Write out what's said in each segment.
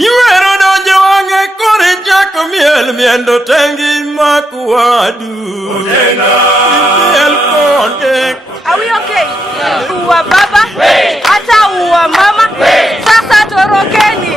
Niwero donjo wange kore chako miel miendo tengi makuadu. Miel konde. Are we okay? Uwa baba, hata uwa mama, sasa torokeni.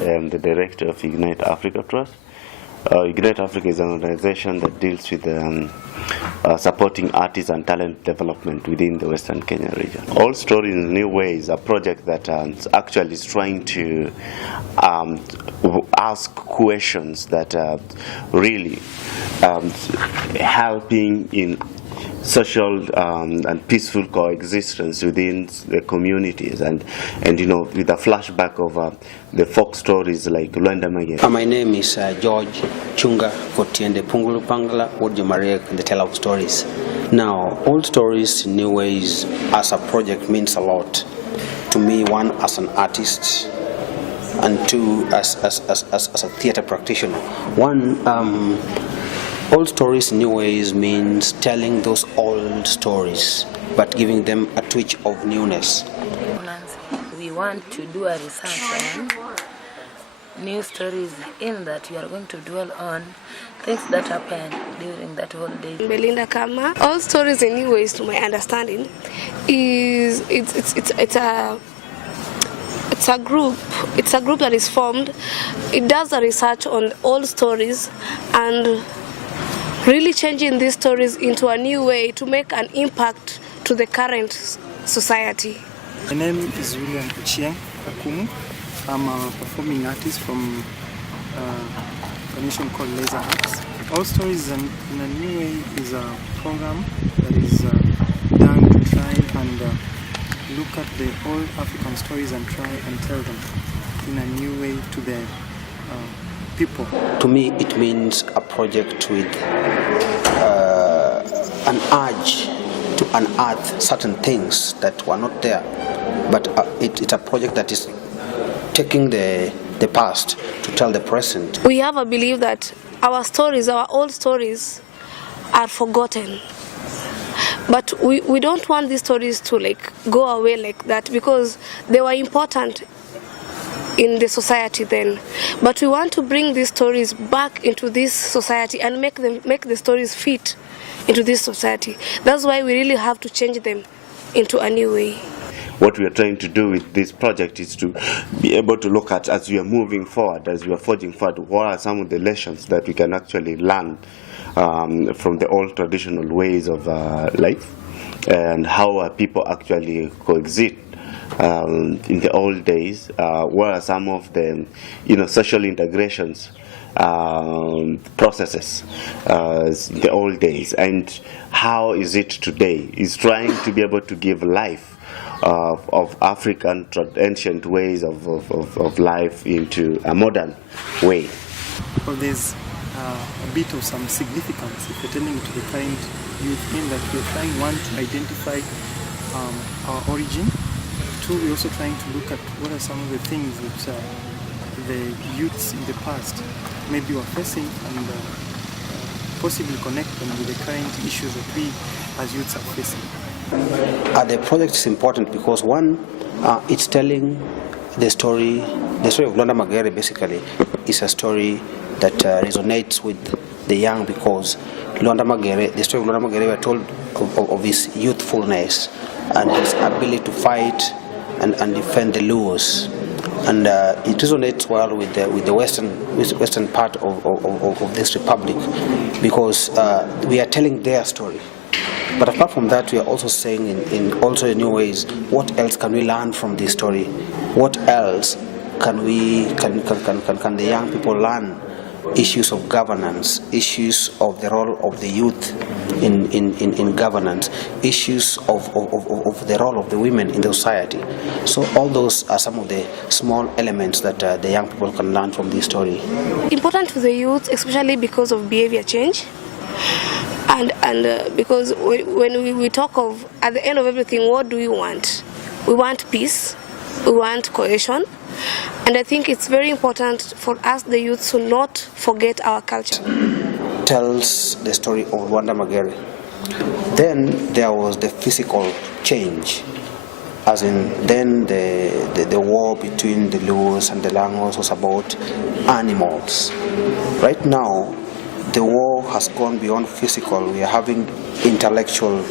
I'm the director of Ignite Africa Trust. Ignite Africa is an organization that deals with supporting artists and talent development within the Western Kenya region. All Stories in New Ways, a project that actually is trying to ask questions that are really helping in social and peaceful coexistence within the communities, and you know, with a flashback of the folk stories like Luanda Magere. My name is George Chunga Kotiende Pungulu Pangala Wodjumarek, the teller of stories. Now, Old Stories in New Ways as a project means a lot to me. One, as an artist, and two, as a theater practitioner. One, Old Stories in New Ways means telling those old stories, but giving them a twitch of newness. We want to do a research on new stories in that we are going to dwell on things that happened during that whole day. Belinda Kama. Old Stories in New Ways, to my understanding, is it's a group. It's a group that is formed. It does a research on old stories and really changing these stories into a new way to make an impact to the current society. My name is William Chiang Akumu. I'm a performing artist from a nation called Laser Arts. All Stories in a New Way is a program that is done to try and look at the old African stories and try and tell them in a new way to the people. To me, it means a project with an urge to unearth certain things that were not there. But it's a project that is taking the past to tell the present. We have a belief that our stories, our old stories, are forgotten. But we don't want these stories to go away like that, because they were important in the society then. But we want to bring these stories back into this society and make the stories fit into this society. That's why we really have to change them into a new way. What we are trying to do with this project is to be able to look at, as we are moving forward, as we are forging forward, what are some of the lessons that we can actually learn from the old traditional ways of life, and how are people actually coexist in the old days. What are some of the social integrations processes in the old days, and how is it today? Is trying to be able to give life of African ancient ways of life into a modern way. Well, there's a bit of some significance if you're telling to the current youth, in that we're trying, one, to identify our origin. Two, we're also trying to look at what are some of the things that the youths in the past maybe were facing, and possibly connect them with the current issues that we as youths are facing. The project is important because, one, it's telling the story of Luanda Magere. Basically is a story that resonates with the young, because Luanda Magere, the story of Luanda Magere, we are told of his youthfulness and his ability to fight and defend the Luos. And it resonates well with the western part of this republic, because we are telling their story. But apart from that, we are also saying in also new ways, what else can we learn from this story? What else can the young people learn issues of governance, issues of the role of the youth in governance, issues of the role of the women in the society. So all those are some of the small elements that the young people can learn from this story. Important to the youth, especially because of behavior change. And because when we talk of, at the end of everything, what do we want? We want peace, we want cohesion, and I think it's very important for us, the youth, to not forget our culture. Tells the story of Luanda Magere. Then there was the physical change, as in then the war between the Luos and the Langos was about animals. Right now, the war has gone beyond physical. We are having intellectual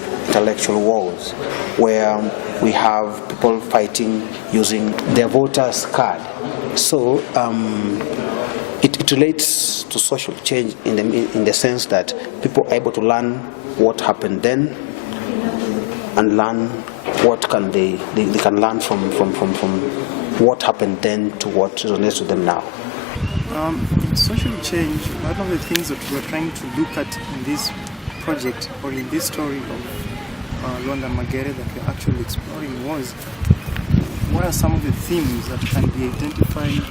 wars, where we have people fighting using their voters' card. So it relates to social change in the sense that people are able to learn what happened then and learn what they can learn from what happened then to what resonates with them now. Social change, one of the things that we're trying to look at in this project or in this story of Luanda Magere that we're actually exploring was, what are some of the themes that can be identified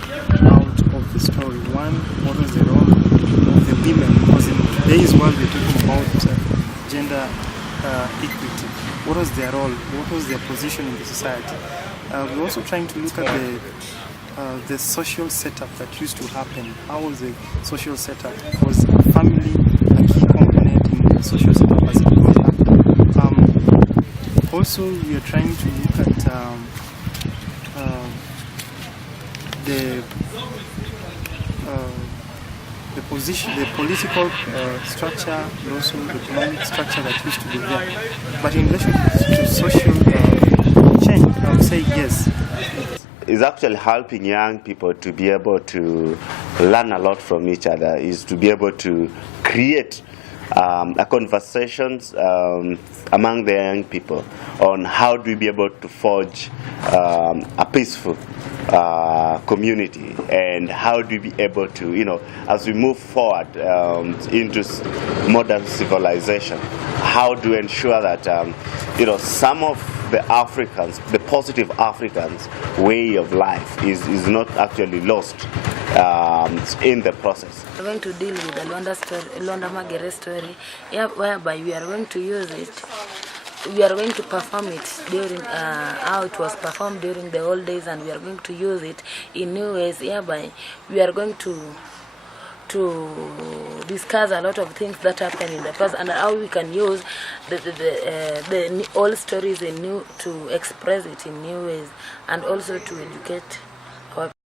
out of the story? One, what was the role of the women? Because in today's world we're talking about gender equity. What was their role? What was their position in the society? We're also trying to look at the social setup that used to happen. How was the social setup? Was family a key component in the social setup as it goes up? Also, we are trying to look at the position, the political structure, and also the economic structure that used to be there. But in relation to social change, I would say yes. Is actually helping young people to be able to learn a lot from each other, is to be able to create conversations among the young people on how do we be able to forge a peaceful community, and how do we be able to, as we move forward into modern civilization, how to ensure that some of the Africans, the positive Africans way of life is not actually lost in the process. We're going to deal with the Luanda Magere story, whereby we are going to use it. We are going to perform it during how it was performed during the old days, and we are going to use it in new ways. Whereby we are going to discuss a lot of things that happened in the past and how we can use the old stories to express it in new ways, and also to educate